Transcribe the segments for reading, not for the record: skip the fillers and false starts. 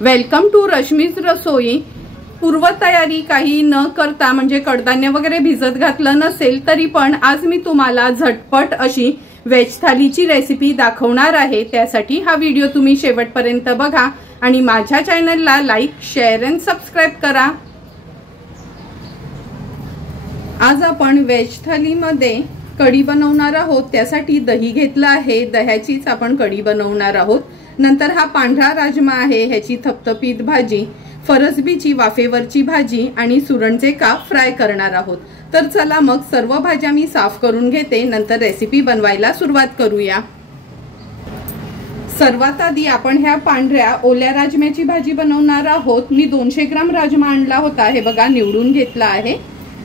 Welcome to Rashmi's रसोई। पूर्वतयारी काही न करता म्हणजे कडधान्य वगैरे भिजत घातलं नसेल तरी पण आज मी तुम्हाला झटपट अशी वेज थालीची रेसिपी दाखवणार आहे। त्यासाठी हा व्हिडिओ तुम्ही शेवटपर्यंत बघा आणि माझ्या चॅनलला लाईक, शेअर आणि सबस्क्राइब करा। आज आपण वेज थालीमध्ये कढी बनवणार आहोत। त्यासाठी दही घेतलं आहे, दह्याचीच आपण कढी बनवणार आहोत। नंतर हा पांढरा राजमा आहे, ह्याची थपथपीत भाजी, फरसबीची वाफेवरची भाजी आणि सुरणचे काप फ्राय करणार आहोत। तर चला मग सर्व भाज्या मी साफ करून घेते, नंतर रेसिपी बनवायला सुरुवात करूया। सर्वात आधी आपण ह्या पांढऱ्या ओल्या राजम्याची भाजी बनवणार आहोत। मी 200 ग्राम राजमा आणला होता, हे बघा निवडून घेतला आहे।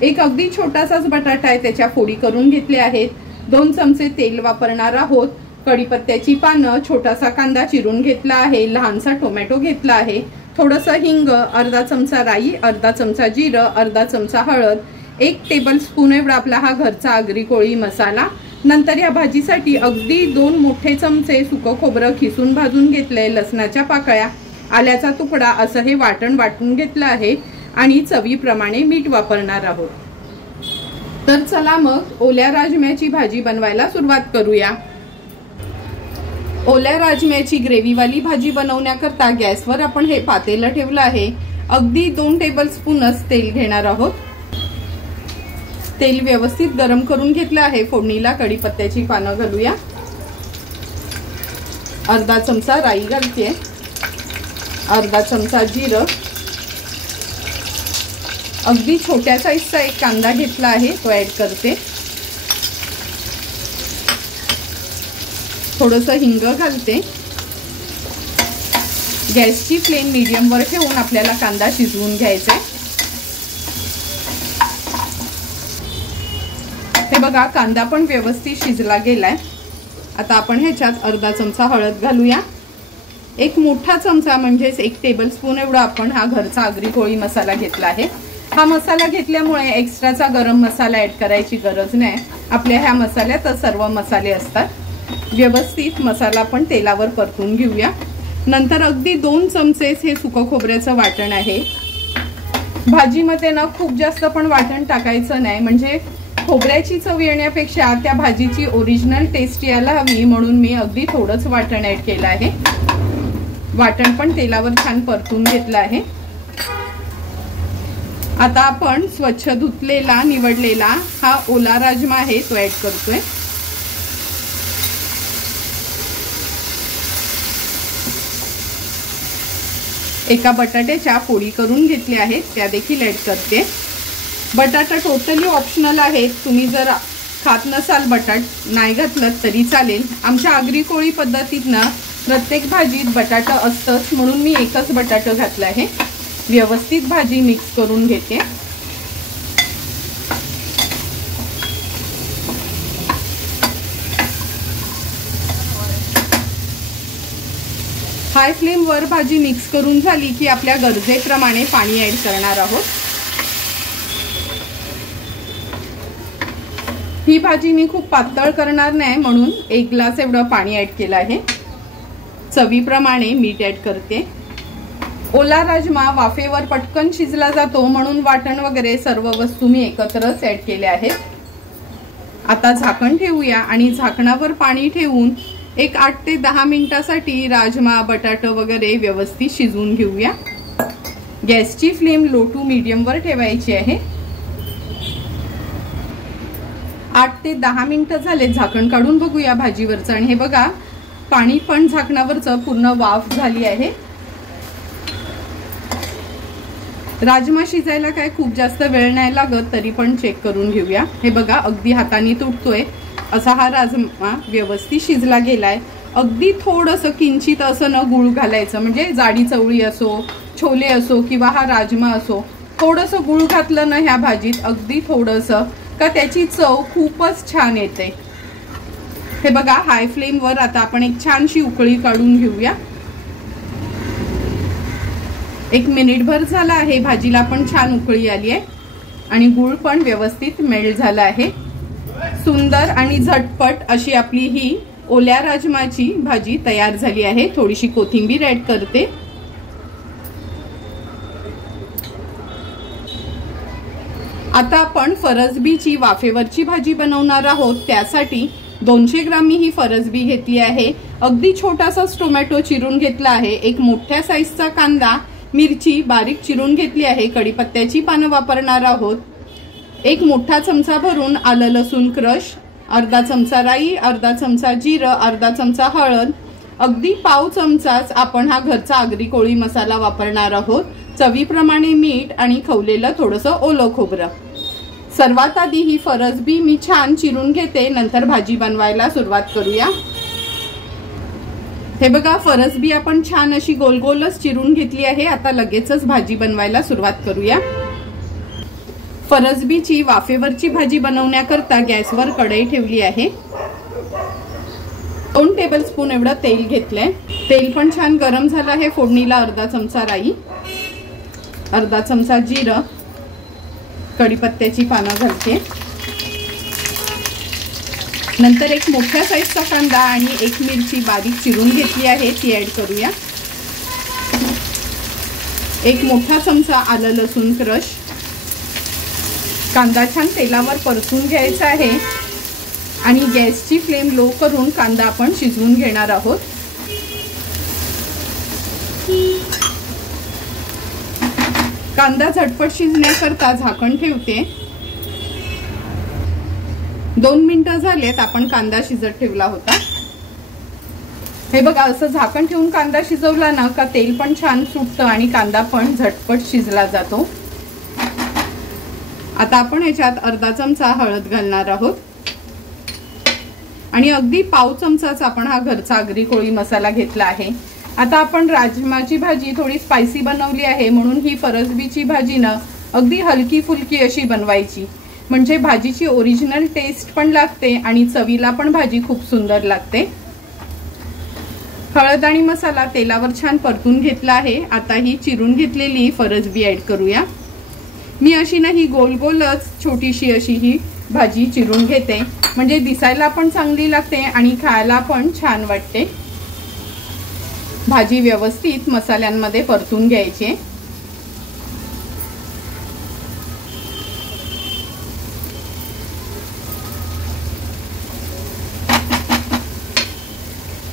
एक अगदी छोटासाच बटाटा आहे, त्याच्या फोडी करून घेतले आहेत। 2 चमचे तेल वापरणार आहोत। कढीपत्त्याची पानं, छोटासा कांदा चिरून घेतला आहे, लहानसा टोमॅटो घेतला आहे, थोडंसं हिंग, अर्धा चमचा राई, अर्धा चमचा जिरं, अर्धा चमचा हळद, 1 टेबलस्पून एवढा आपला हा घरचा आगरी कोळी मसाला। नंतर या भाजीसाठी अगदी 2 मोठे चमचे सुकं खोबरं खिसून भाजून घेतलंय, लसणाच्या पाकळ्या, आल्याचा तुकडा असं हे वाटण वाटून घेतलं आहे आणि चवीप्रमाणे मीठ वापरणार आहोत। तर चला मग ओल्या राजम्याची भाजी बनवायला सुरुवात करूया। ओल्या राजम्याची ग्रेव्हीवाली भाजी बनवण्याकरता गॅसवर आपण हे पातेलं ठेवलं आहे। अगदी 2 टेबलस्पूनच तेल घेणार आहोत। तेल व्यवस्थित गरम करून घेतलं आहे। फोडणीला कढीपत्त्याची पानं घालूया, अर्धा चमचा राई घालते, अर्धा चमचा जिरं, अगदी छोट्या साईजचा एक कांदा घेतला आहे तो ऍड करते, थोडंसं हिंग घालते। गॅसची फ्लेम मीडियम वर ठेवून आपल्याला कांदा शिजवून घ्यायचा आहे। हे बघा कांदा पण व्यवस्थित शिजला गेलाय। आता आपण ह्याच्यात अर्धा चमचा हळद घालूया, 1 मोठा चमचा म्हणजे 1 टेबलस्पून एवढा आपण हा घरचा आगरी कोळी मसाला घेतला आहे। हा मसाला घेतल्यामुळे एक्स्ट्राचा गरम मसाला ऍड करायची गरज नाही, आपल्या ह्या मसाल्यात सर्व मसाले असतात। व्यवस्थित मसाला पण तेलावर परतून घेऊया। नंतर अगदी 2 चमचेच हे सुकं खोबऱ्याचं वाटण आहे। भाजीमध्ये ना खूप जास्त पण वाटण टाकायचं नाही, म्हणजे खोबऱ्याची चव येण्यापेक्षा त्या भाजीची ओरिजिनल टेस्ट यायला हवी, म्हणून मी अगदी थोडंच वाटण ऍड केलं आहे। वाटण पण तेलावर छान परतून घेतलं आहे। आता आपण स्वच्छ धुतलेला निवडलेला हा ओला राजमा आहे तो ऍड करतोय। एका बटाट्याच्या फोडी करून घेतल्या आहेत, त्या देखील ऍड करते। बटाटा टोटली ऑप्शनल आहे, तुम्ही जर खात नसाल बटाट नाही घातलं तरी चालेल। आमच्या आगरी कोळी पद्धतीतनं प्रत्येक भाजीत बटाटा असतंच, म्हणून मी एकच बटाटा घातला आहे। व्यवस्थित भाजी मिक्स करून घेते। हाय फ्लेम वर भाजी मिक्स करून झाली की आपल्या गरजेप्रमाणे पाणी ऍड करणार आहोत। ही भाजी मी खूप पातळ करणार नाही, म्हणून 1 ग्लास एवढं पाणी ऍड केलं आहे। चवीप्रमाणे मीठ ऍड करते। ओला राजमा वाफेवर पटकन शिजला जातो, म्हणून वाटण वगैरे सर्व वस्तू मी एकत्रच ऍड केल्या आहेत। आता झाकण ठेवूया आणि झाकणावर पाणी ठेवून एक 8 ते 10 मिनिटांसाठी राजमा, बटाटा वगैरे व्यवस्थित शिजवून घेऊया। गॅसची फ्लेम लो टू मीडियम वर ठेवायची आहे। 8 ते 10 मिनिटं झाले, झाकण काढून बघूया भाजीवरचं, आणि हे बघा पाणी पण झाकणावरचं पूर्ण वाफ झाली आहे। राजमा शिजायला काय खूप जास्त वेळ नाही लागत, तरी पण चेक करून घेऊया। हे बघा अगदी हाताने तुटतोय असा हा राजमा व्यवस्थित शिजला गेलाय। अगदी थोडंसं किंचित असं न गुळ घालायचं, म्हणजे जाडी चवळी असो, छोले असो किंवा हा राजमा असो, थोडंसं गुळ घातलं ना ह्या भाजीत, अगदी थोडंसं, का त्याची चव खूपच छान येते। हे बघा हाय फ्लेम वर आता आपण एक छानशी उकळी काढून घेऊया। 1 मिनिटभर झाला आहे, भाजीला पण छान उकळी आली आहे आणि गुळ पण व्यवस्थित मेल्ट झाला आहे। सुंदर आणि झटपट अशी आपली ही ओल्या राजमाची भाजी तयार झाली आहे। थोडीशी कोथिंबीर ऍड करते। आता आपण फरसबीची वाफेवरची भाजी बनवणार आहोत। त्यासाठी 200 ग्राम मी ही फरसबी घेतली आहे। अगदी छोटासा टोमॅटो चिरून घेतला आहे। एक मोठ्या साईजचा कांदा, मिरची बारीक चिरून घेतली आहे। कढीपत्त्याची पानं वापरणार आहोत। एक मोठा चमचा भरून आलं लसूण क्रश, अर्धा चमचा राई, अर्धा चमचा जिरं, अर्धा चमचा हळद, अगदी पाव चमचाच आपण हा घरचा आगरी कोळी मसाला वापरणार आहोत। चवीप्रमाणे मीठ आणि खवलेलं थोडंसं ओलं खोबरं। सर्वात आधी ही फरसबी मी छान चिरून घेते, नंतर भाजी बनवायला सुरुवात करूया। हे बघा, फरसबी आपण छान अशी गोल गोलच चिरून घेतली आहे। आता लगेचच भाजी बनवायला सुरुवात करूया। फरसबीची वाफेवरची भाजी बनवण्याकरता गॅसवर कढई ठेवली आहे। 2 टेबलस्पून एवढं तेल घेतलंय। तेल पण छान गरम झालं आहे। फोडणीला अर्धा चमचा राई, अर्धा चमचा जिरं, कढीपत्त्याची पानं घालते। नंतर एक मोठ्या साईजचा कांदा आणि एक मिरची बारीक चिरून घेतली आहे, ती ऍड करूया। एक मोठा चमचा आलं लसूण क्रश। कांदा छान तेलावर परतून घ्यायचा आहे आणि गॅसची फ्लेम लो करून कांदा आपण शिजवून घेणार आहोत। कांदा झटपट शिजण्याकरता झाकण ठेवते। 2 मिनिटं झालेत, आपण कांदा शिजत ठेवला होता। हे बघा, असं झाकण ठेवून कांदा शिजवला ना का तेल पण छान सुटतं आणि कांदा पण झटपट शिजला जातो। आता आपण ह्याच्यात अर्धा चमचा हळद घालणार आहोत आणि अगदी पाव चमचाच आपण हा घरचा आगरी कोळी मसाला घेतला आहे। आता आपण राजमाची भाजी थोडी स्पायसी बनवली आहे, म्हणून ही फरसबीची भाजी ना अगदी हलकी फुलकी अशी बनवायची, म्हणजे भाजीची ओरिजिनल टेस्ट पण लागते आणि चवीला पण भाजी खूप सुंदर लागते। हळद आणि मसाला तेलावर छान परतून घेतला आहे। आता ही चिरून घेतलेली फरसबी ऍड करूया। मी अशी नाही गोल गोलच छोटीशी अशी ही भाजी चिरून घेते, म्हणजे दिसायला पण चांगली लागते आणि खायला पण छान वाटते। भाजी व्यवस्थित मसाल्यांमध्ये परतून घ्यायची।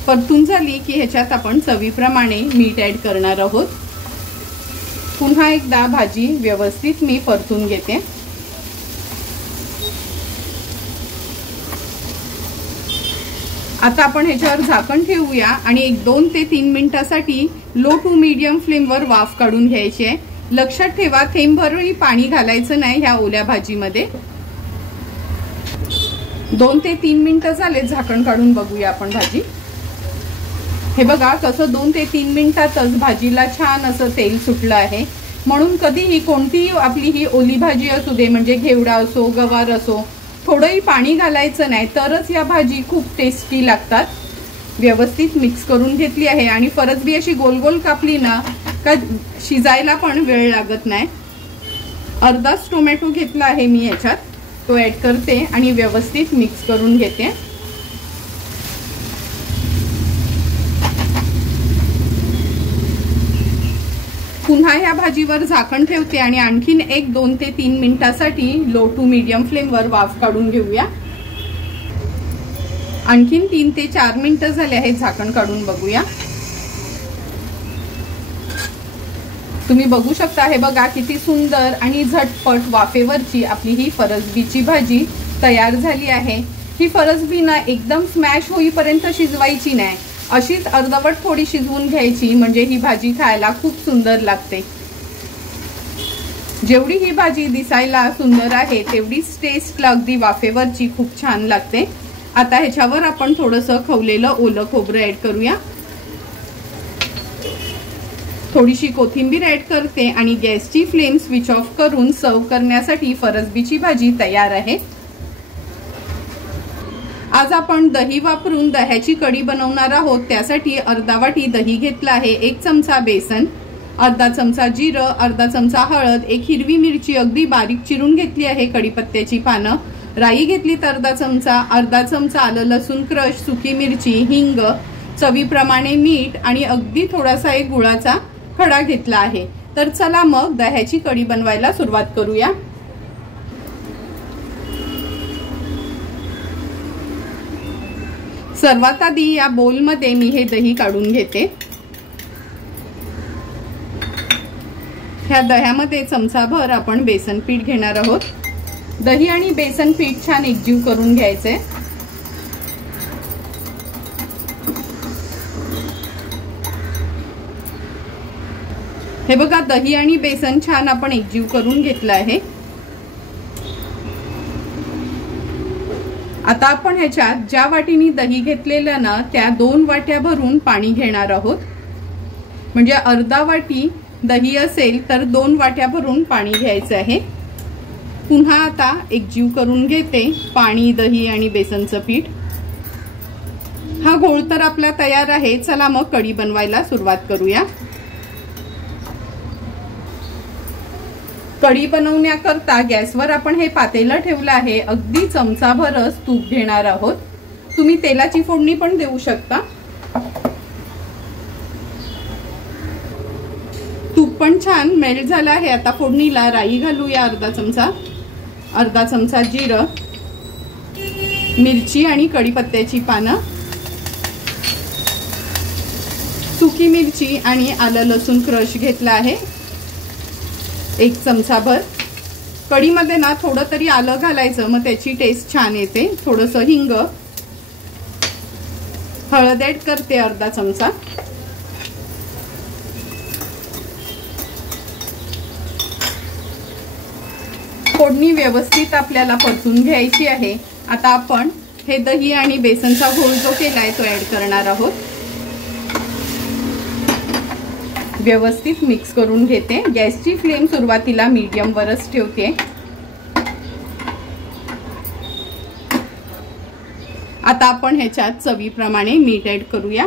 परतून झाली की ह्याच्यात आपण चवीप्रमाणे मीठ ऍड करणार आहोत। पुन्हा एकदा भाजी व्यवस्थित मी परतून घेते। आता आपण ह्याच्यावर झाकण ठेवूया आणि 2 ते 3 मिनिटांसाठी लो टू मीडियम फ्लेमवर वाफ काढून घ्यायची आहे। लक्षात ठेवा, थेंबभरही पाणी घालायचं नाही ह्या ओल्या भाजीमध्ये। 2 ते 3 मिनिटं झाले, झाकण काढून बघूया आपण भाजी। हे बघा, कसं 2 ते 3 मिनिटातच भाजीला छान असं तेल सुटलं आहे। म्हणून कधीही कोणतीही आपली ही ओली भाजी असू दे, म्हणजे घेवडा असो गवार असो, थोडंही पाणी घालायचं नाही, तरच या भाजी खूप टेस्टी लागतात। व्यवस्थित मिक्स करून घेतली आहे आणि फरसबी अशी गोल गोल कापली ना का शिजायला पण वेळ लागत नाही। अर्धाच टोमॅटो घेतला आहे मी याच्यात, तो ऍड करते आणि व्यवस्थित मिक्स करून घेते। पुन्हा या भाजीवर झाकण ठेवते आणि आणखीन 2 ते 3 मिनिटांसाठी लो टू मीडियम फ्लेमवर वाफ काढून घेऊया। आणखीन 3 ते 4 मिनिटं झाले आहेत, झाकण काढून बघूया। तुम्ही बघू शकता, हे बघा किती सुंदर आणि झटपट वाफेवरची आपली ही फरसबीची भाजी तयार झाली आहे। ही फरसबी ना एकदम स्मॅश होईपर्यंत शिजवायची नाही, अशीच अर्धवट थोडी शिजवून घ्यायची, म्हणजे ही भाजी खायला खूप सुंदर लागते। जेवढी ही भाजी दिसायला सुंदर आहे तेवढीच टेस्ट अगदी वाफेवरची खूप छान लागते। आता ह्याच्यावर आपण थोडंसं खवलेलं ओलं खोबरं ऍड करूया। थोडीशी कोथिंबीर ऍड करते आणि गॅसची फ्लेम स्विच ऑफ करून सर्व करण्यासाठी फरसबीची भाजी तयार आहे। आज आपण दही वापरून दह्याची कढी बनवणार आहोत। त्यासाठी अर्धा वाटी दही घेतला आहे, 1 चमचा बेसन, अर्धा चमचा जिरं, अर्धा चमचा हळद, 1 हिरवी मिरची अगदी बारीक चिरून घेतली आहे, कढीपत्त्याची पानं, राई घेतली तर अर्धा चमचा आलं लसूण क्रश, सुकी मिरची, हिंग, चवीप्रमाणे मीठ आणि अगदी थोडासा एक गुळाचा खडा घेतला आहे। तर चला मग दह्याची कढी बनवायला सुरुवात करूया। सर्वात आधी या बोलमध्ये मी हे दही काढून घेते। ह्या दह्यामध्ये चमचाभर आपण बेसन पीठ घेणार आहोत। दही आणि बेसन पीठ छान एकजीव करून घ्यायचे। हे बघा, दही आणि बेसन छान आपण एकजीव करून घेतलं आहे। आता आपण ह्याच्यात ज्या वाटीनी दही घेतलेलं ना त्या 2 वाट्या भरून पाणी घेणार आहोत। म्हणजे अर्धा वाटी दही असेल तर 2 वाट्या भरून पाणी घ्यायचं आहे। पुन्हा आता एकजीव करून घेते पाणी, दही आणि बेसनचं पीठ। हा घोळ तर आपला तयार आहे। चला मग कढी बनवायला सुरुवात करूया। कढी बनवण्याकरता गॅसवर आपण हे पातेलं ठेवलं आहे। अगदी चमचाभरच तूप घेणार आहोत। तुम्ही तेलाची फोडणी पण देऊ शकता। तूप पण छान मेल्ट झालं आहे। आता फोडणीला राई घालूया अर्धा चमचा जिरं, मिरची आणि कढीपत्त्याची पानं, सुकी मिरची आणि आलं लसूण क्रश घेतला आहे 1 चमचाभर। कढीमध्ये ना थोडं तरी आलं घालायचं, मग त्याची टेस्ट छान येते। थोडंसं हिंग, हळद ऍड करते अर्धा चमचा, फोडणी व्यवस्थित आपल्याला परतून घ्यायची आहे। आता आपण हे दही आणि बेसनचा घोळ जो केलाय तो ऍड करणार आहोत। व्यवस्थित मिक्स करून घेते। गॅसची फ्लेम सुरुवातीला मीडियम वरच ठेवते। आता आपण ह्याच्यात चवीप्रमाणे मीठ ऍड करूया।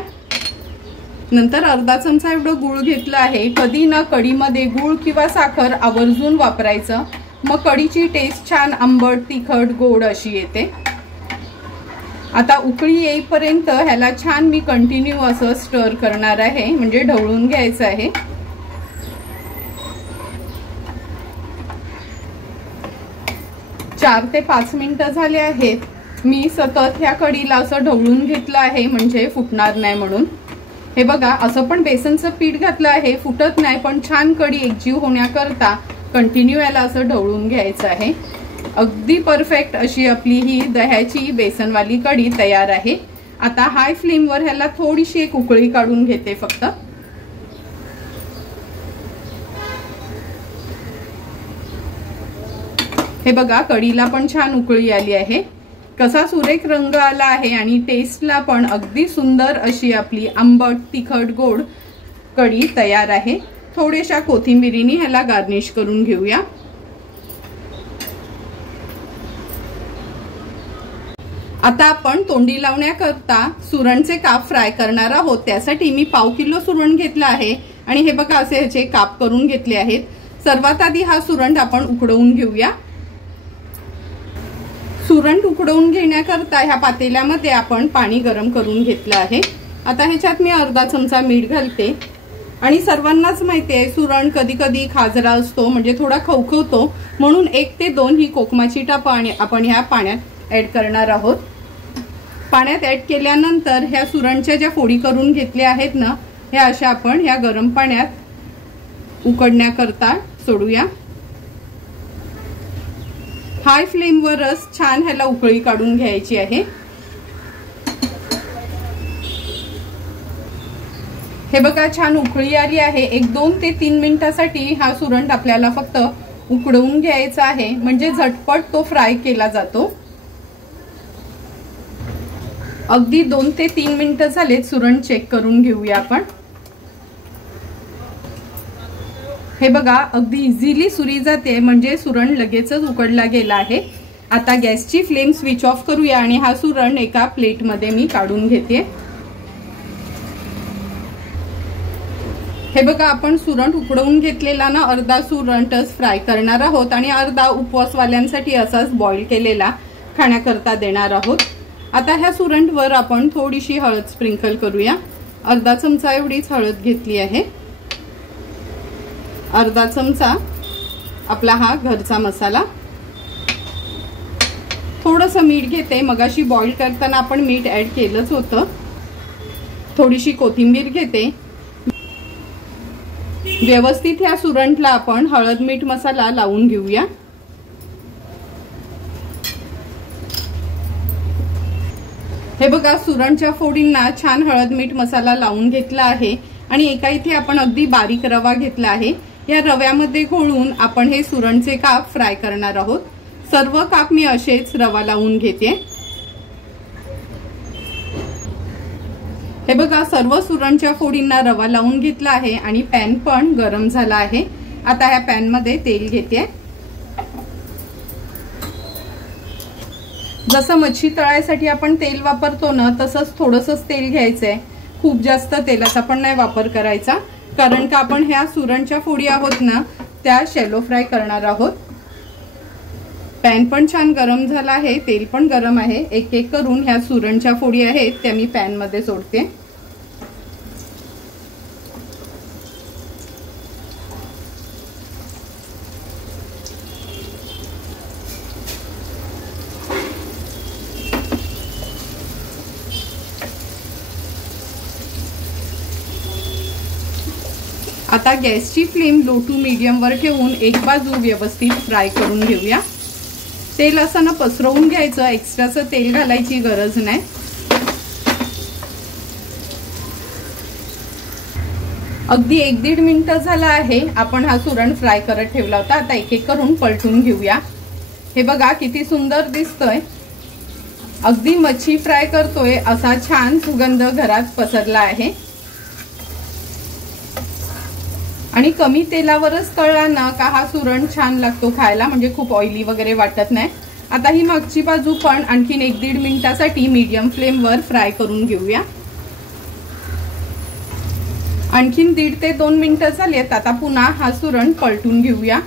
नंतर अर्धा चमचा एवढं गूळ घेतलं आहे। कधी ना कढीमध्ये गूळ किंवा साखर आवर्जून वापरायचं, मग कढीची टेस्ट छान आंबट, तिखट, गोड अशी येते। आता उकळी येईपर्यंत ह्याला छान मी कंटिन्यू असं स्टर करणार आहे, म्हणजे ढवळून घ्यायचं आहे। चार ते 5 मिनिटं झाले आहेत। मी सतत ह्या कढीला असं ढवळून घेतलं आहे, म्हणजे फुटणार नाही म्हणून। हे बघा, असं पण बेसनचं पीठ घातलं आहे, फुटत नाही, पण छान कढी एकजीव होण्याकरता कंटिन्यू याला असं ढवळून घ्यायचं आहे। अगदी परफेक्ट अशी आपली ही दह्याची बेसनवाली कढी तयार आहे। आता हाय फ्लेमवर ह्याला थोडीशी एक उकळी काढून घेते फक्त। हे बघा, कढीला पण छान उकळी आली आहे। कसा सुरेख रंग आला आहे आणि टेस्टला पण अगदी सुंदर अशी आपली आंबट, तिखट, गोड कढी तयार आहे। थोड्याशा कोथिंबिरीने ह्याला गार्निश करून घेऊया। आता आपण तोंडी लावण्याकरता सुरणचे काप फ्राय करणार आहोत। त्यासाठी मी 1/2 किलो सुरण घेतला आहे आणि हे बघा असे ह्याचे काप करून घेतले आहेत। सर्वात आधी हा सुरण आपण उकडवून घेऊया। सुरण उकडवून घेण्याकरता ह्या पातेल्यामध्ये आपण पाणी गरम करून घेतलं आहे। आता ह्याच्यात मी अर्धा चमचा मीठ घालते। आणि सर्वांनाच माहिती आहे सुरण कधी कधी खाजरा असतो, म्हणजे थोडा खवखवतो, म्हणून 1 ते 2 ही कोकमाची टापा आपण ह्या पाण्यात ऍड करणार आहोत। पाण्यात ऍड केल्यानंतर ह्या सुरणच्या ज्या फोडी करून घेतल्या आहेत ना, ह्या अशा आपण ह्या गरम पाण्यात उकडण्याकरता सोडूया। हाय फ्लेमवरच छान ह्याला उकळी काढून घ्यायची आहे। हे बघा, छान उकळी आली आहे। 1-2 ते 3 मिनिटासाठी हा सुरण आपल्याला फक्त उकडवून घ्यायचा आहे, म्हणजे झटपट तो फ्राय केला जातो। अगदी 2 ते 3 मिनिटं झालेत। सुरण चेक करून घेऊया आपण। हे बघा, अगदी इझिली सुरी जाते, म्हणजे सुरण लगेचच उकडला गेला आहे। आता गॅसची फ्लेम स्विच ऑफ करूया आणि हा सुरण एका प्लेटमध्ये मी काढून घेते। हे बघा, आपण सुरण उकडवून घेतलेला ना अर्धा सुरणच फ्राय करणार आहोत आणि अर्धा उपवासवाल्यांसाठी असाच बॉईल केलेला खाण्याकरता देणार आहोत। आता ह्या सुरणवर आपण थोडीशी हळद स्प्रिंकल करूया। अर्धा चमचा एवढीच हळद घेतली आहे। अर्धा चमचा आपला हा घरचा मसाला, थोडंसं मीठ घेते, मगाशी बॉईल करताना आपण मीठ ऍड केलंच होतं। थोडीशी कोथिंबीर घेते। व्यवस्थित ह्या सुरणला आपण हळद मीठ मसाला लावून घेऊया। हे बघा सुरणच्या फोडींना छान हळद मीठ मसाला लावून घेतला आहे आणि एका इथे आपण अगदी बारीक रवा घेतला आहे। या रव्यामध्ये घोळून आपण हे सुरणचे काप फ्राय करणार आहोत। सर्व काप मी असेच रवा लावून घेते। हे बघा सर्व सुरणच्या फोडींना रवा लावून घेतला आहे आणि पॅन पण गरम झाला आहे। आता ह्या पॅन मध्ये तेल घेते। जसं मच्छी तळायसाठी आपण तेल वापरतो ना, तसंच थोडंसंच तेल घ्यायचंय। खूप जास्त तेलाचा पण नाही वापर करायचा, कारण का आपण ह्या सुरणच्या फोडी आहोत ना त्या शॅलो फ्राय करणार आहोत। पॅन पण छान गरम झाला आहे, तेल पण गरम आहे। एक एक करून ह्या सुरणच्या फोडी आहेत त्या मी पॅन मध्ये सोडते। आता गॅसची फ्लेम लो टू मीडियम वर ठेवून एक बाजू व्यवस्थित फ्राय करून घेऊया। तेल असं ना पसरवून घ्यायचं, एक्स्ट्राचं तेल घालायची गरज नाही। अगदी 1-1.5 मिनिट झाला आहे आपण हा सुरण फ्राय करत ठेवला होता। आता एक एक करून पलटून घेऊया। हे बघा किती सुंदर दिसतोय, अगदी मच्छी फ्राय करतोय असा छान सुगंध घरात पसरला आहे आणि कमी तेलावरच तळला ना का हा सुरण छान लागतो खायला, म्हणजे खूप ऑइली वगैरे वाटत नाही। आता ही मागची बाजू पण आणखीन 1-1.5 मिनिटासाठी मीडियम फ्लेम वर फ्राय करून घेऊया। आणखीन 1.5 ते 2 मिनिटं झालेत। आता पुन्हा हा सुरण पलटून घेऊया।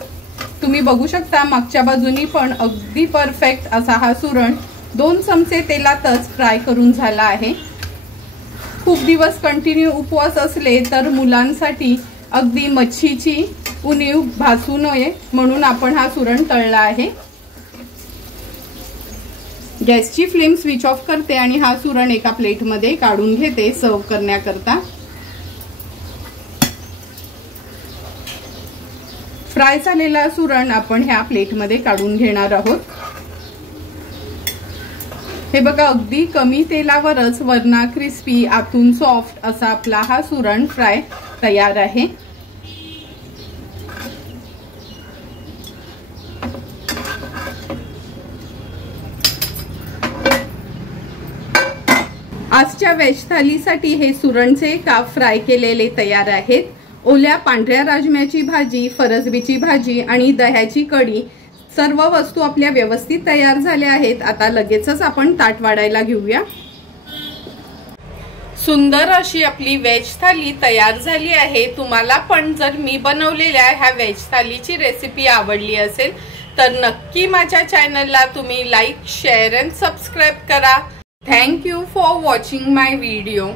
तुम्ही बघू शकता मागच्या बाजूनी पण अगदी परफेक्ट असा हा सुरण 2 चमचे तेलातच फ्राय करून झाला आहे। खूप दिवस कंटिन्यू उपवास असले तर मुलांसाठी अगदी मच्छीची उणीव भासू नये म्हणून आपण हा सुरण तळला आहे। गॅसची फ्लेम स्विच ऑफ करते आणि हा सुरण एका प्लेट मध्ये काढून घेते सर्व करण्याकरता। फ्राय झालेला सुरण आपण ह्या प्लेट मध्ये काढून घेणार आहोत। हे बघा अगदी कमी तेलावरच वरना क्रिस्पी आतून सॉफ्ट असा आपला हा सुरण फ्राय तयार आहे। आजच्या व्हेज थालीसाठी हे सुरणचे काप फ्राय केलेले तयार आहेत। ओल्या पांढऱ्या राजम्याची भाजी, फरसबीची भाजी आणि दह्याची कढी सर्व वस्तू आपल्या व्यवस्थित तयार झाल्या आहेत। आता लगेचच आपण ताट वाढायला घेऊया। सुंदर अशी आपली व्हेज थाली तयार झाली आहे। तुम्हाला पण जर मी बनवलेल्या ह्या व्हेज थालीची रेसिपी आवडली असेल तर नक्की माझ्या चॅनलला तुम्ही लाईक, शेअर अँड सबस्क्राईब करा। Thank you for watching my video.